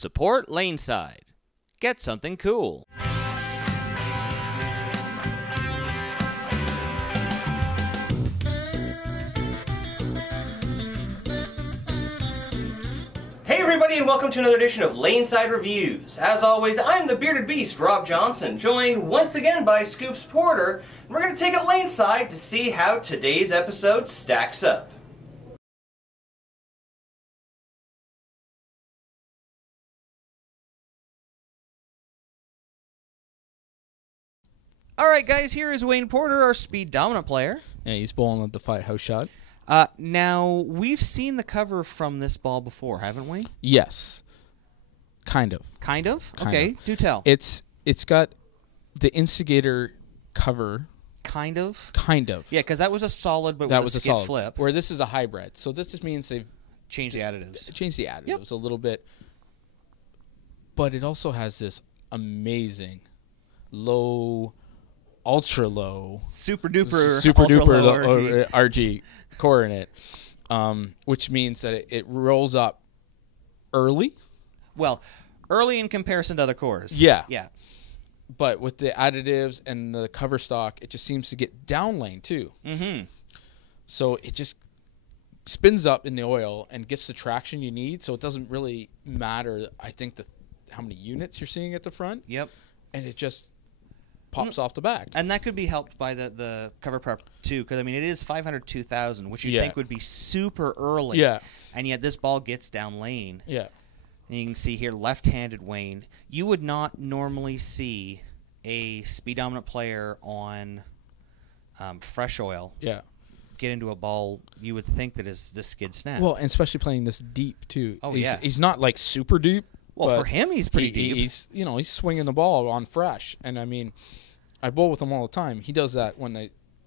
Support Laneside. Get something cool. Hey everybody, and welcome to another edition of Laneside Reviews. As always, I'm the bearded beast, Rob Johnson, joined once again by Scoops Porter, and we're going to take it Laneside to see how today's episode stacks up. Alright guys, here is Wayne Porter, our speed dominant player. Yeah, he's bowling with the fight house shot. Now, we've seen the cover from this ball before, haven't we? Yes. Kind of. Kind of? Kind Okay, of. do tell. It's got the Instigator cover. Kind of? Kind of. Yeah, because that was a solid, but that with was a a skid solid flip. Where this is a hybrid. So this just means they've Change the additives. changed the additives a little bit. But it also has this amazing low, ultra low, Super duper, super ultra duper low RG. RG core in it, which means that it rolls up early. Well, early in comparison to other cores. Yeah. Yeah. But with the additives and the cover stock, it just seems to get down lane too. Mm-hmm. So it just spins up in the oil and gets the traction you need. So it doesn't really matter, I think, how many units you're seeing at the front. Yep. And it just pops off the back. And that could be helped by the cover prep too, because I mean it is 502,000, which you'd Yeah. think would be super early. Yeah. And yet this ball gets down lane. Yeah. And you can see here, left-handed Wayne. You would not normally see a speed dominant player on fresh oil Yeah. get into a ball you would think that is this skid snap. Well, and especially playing this deep too. Oh, he's, yeah. He's not like super deep. Well, but for him, he's pretty deep. He's he's swinging the ball on fresh, and I mean, I bowl with him all the time. He does that when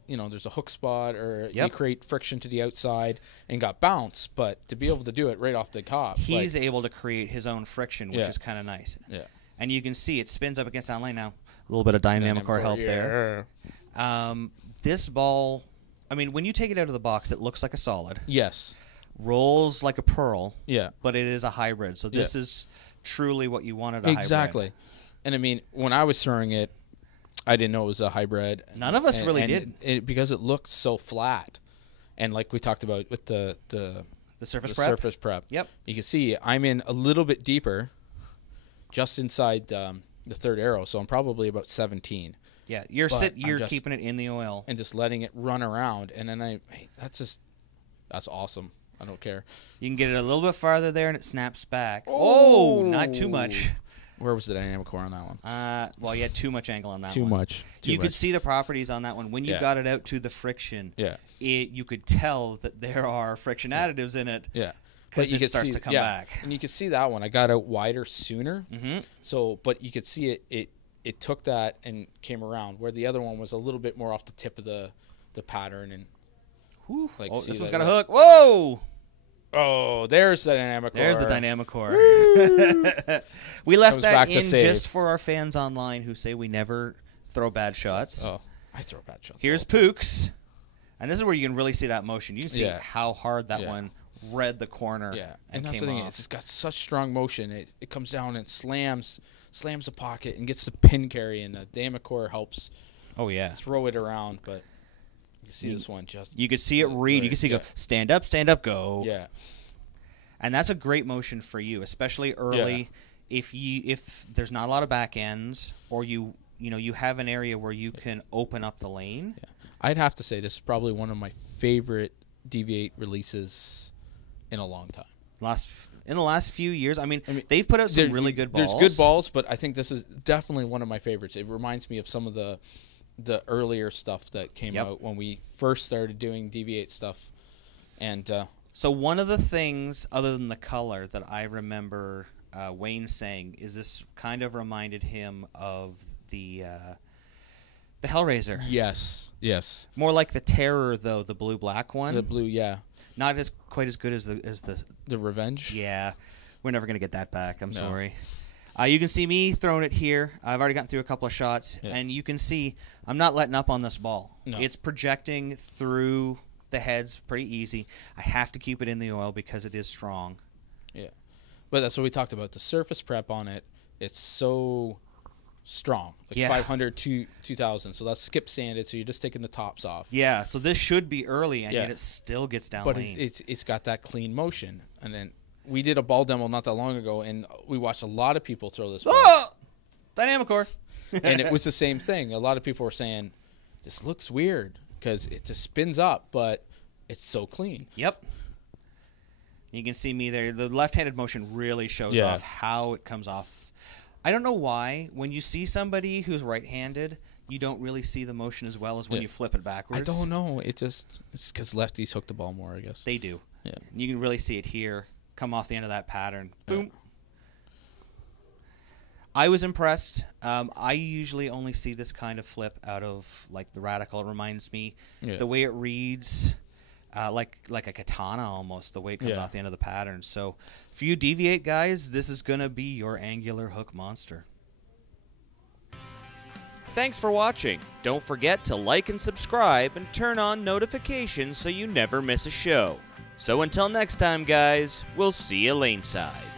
there's a hook spot or you create friction to the outside and got bounce. But to be able to do it right off the top, He's able to create his own friction, which Yeah. is kind of nice. Yeah. And you can see it spins up against down lane now. A little bit of dynamic core help there. This ball, I mean, when you take it out of the box, it looks like a solid. Yes. Rolls like a pearl. Yeah. But it is a hybrid. So this is truly what you wanted a Exactly. hybrid. And I mean, when I was throwing it, I didn't know it was a hybrid. None of us really did. Because it looked so flat. And like we talked about with the surface prep. Yep. You can see I'm in a little bit deeper, just inside the third arrow, so I'm probably about 17. Yeah, you're But keeping it in the oil. And just letting it run around. And then that's awesome. I don't care. You can get it a little bit farther there, and it snaps back. Oh, not too much. Where was the dynamic core on that one? Well, you had too much angle on that Too one. much. You could see the properties on that one. When you got it out to the friction, you could tell that there are friction additives in it. Yeah. Because it starts to come back. And you could see that one. I got out wider sooner. Mm-hmm. So, but you could see it took that and came around, where the other one was a little bit more off the tip of the pattern. And like, this one's that got a hook. Whoa! Oh, there's the dynamic core. There's the dynamic core. We left that in just for our fans online who say we never throw bad shots. Oh, I throw bad shots. Here's Pooks. And this is where you can really see that motion. You can see Yeah. how hard that one read the corner. Yeah, and that's came the thing. off. It's just got such strong motion. It comes down and slams the pocket and gets the pin carry, and the dynamic core helps. Oh yeah, throw it around. But you see this one just. You could see it read. You can see it go stand up, go. Yeah. And that's a great motion for you, especially early. Yeah. If there's not a lot of back ends, or you have an area where you can open up the lane. Yeah. I'd have to say this is probably one of my favorite Deviate releases in a long time. In the last few years, I mean they've put out some really good balls. There's good balls, but I think this is definitely one of my favorites. It reminds me of some of the earlier stuff that came out when we first started doing Deviate stuff. And so one of the things, other than the color, that I remember Wayne saying is this kind of reminded him of the Hellraiser. Yes. More like the Terror, though, the blue-black one. The blue, yeah. Not quite as good as the Revenge. Yeah, we're never gonna get that back. I'm sorry. You can see me throwing it here. I've already gotten through a couple of shots, and you can see I'm not letting up on this ball. No. It's projecting through the heads pretty easy. I have to keep it in the oil because it is strong. Yeah. But that's what we talked about. The surface prep on it, it's so strong. Like Yeah. 500 to 2000. So that's skip sanded, so you're just taking the tops off. Yeah, so this should be early, and Yeah. yet it still gets down But lane. it's got that clean motion. And then we did a ball demo not that long ago, and we watched a lot of people throw this ball. Oh! Dynamicore. And it was the same thing. A lot of people were saying, this looks weird because it just spins up, but it's so clean. Yep. You can see me there. The left-handed motion really shows Yeah. off how it comes off. I don't know why. When you see somebody who's right-handed, you don't really see the motion as well as when Yeah. you flip it backwards. I don't know. It's because lefties hook the ball more, I guess. They do. Yeah. You can really see it here. Come off the end of that pattern. Boom. I was impressed. I usually only see this kind of flip out of like the Radical. It reminds me the way it reads, like a katana almost. The way it comes off the end of the pattern. So, if you deviate, guys, this is gonna be your angular hook monster. Thanks for watching. Don't forget to like and subscribe and turn on notifications so you never miss a show. So until next time, guys, we'll see you laneside.